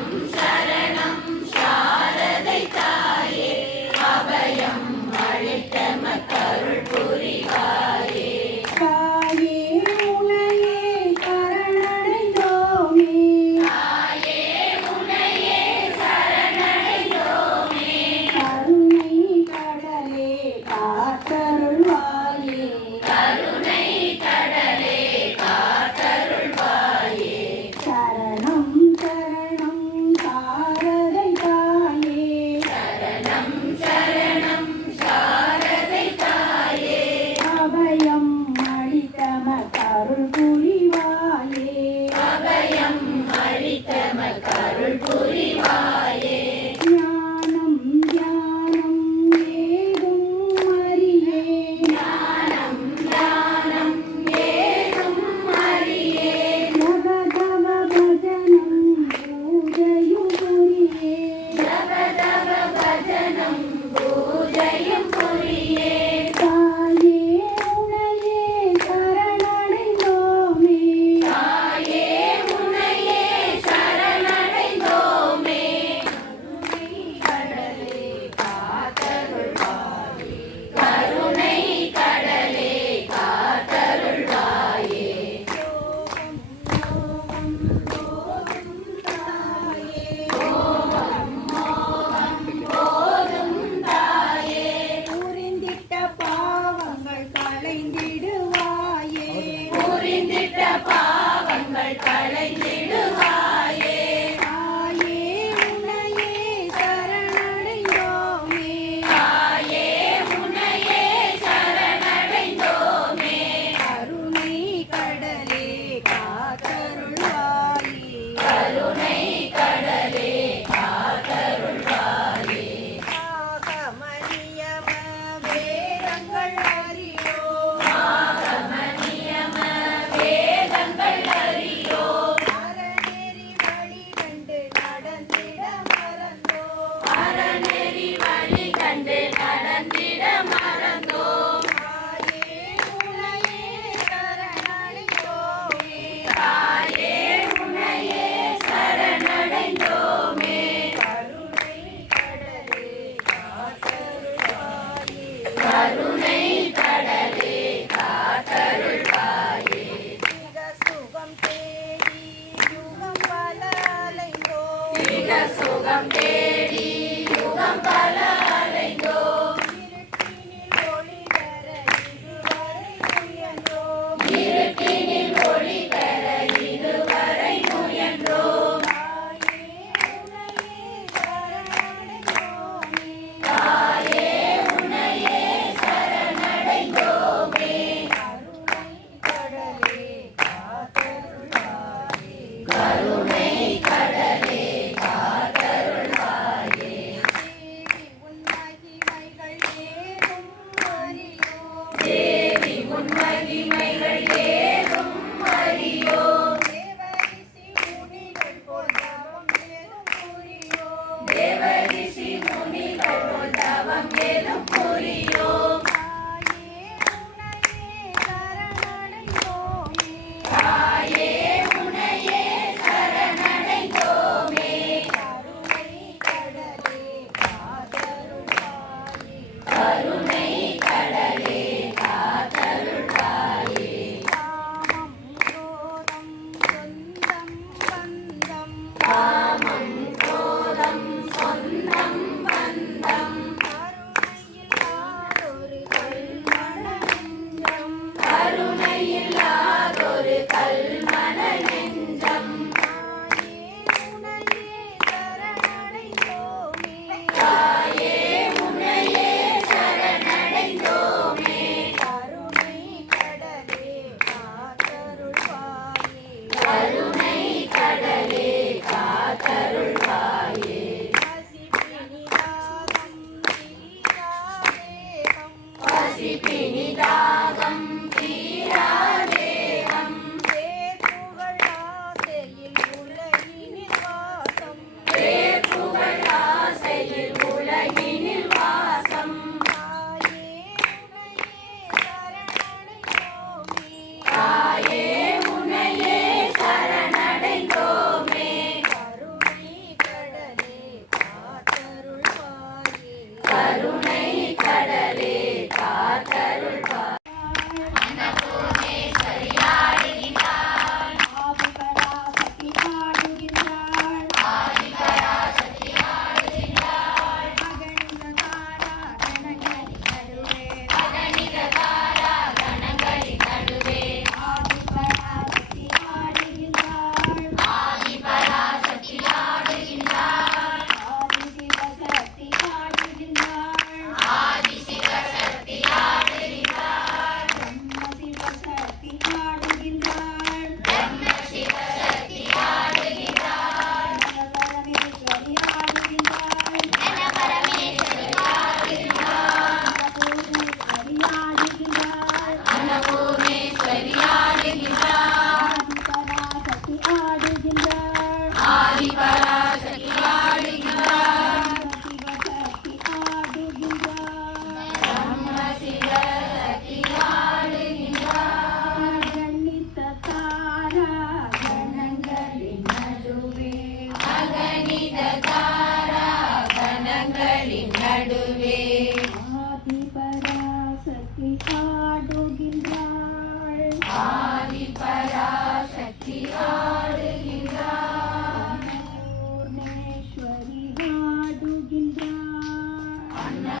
Thank you.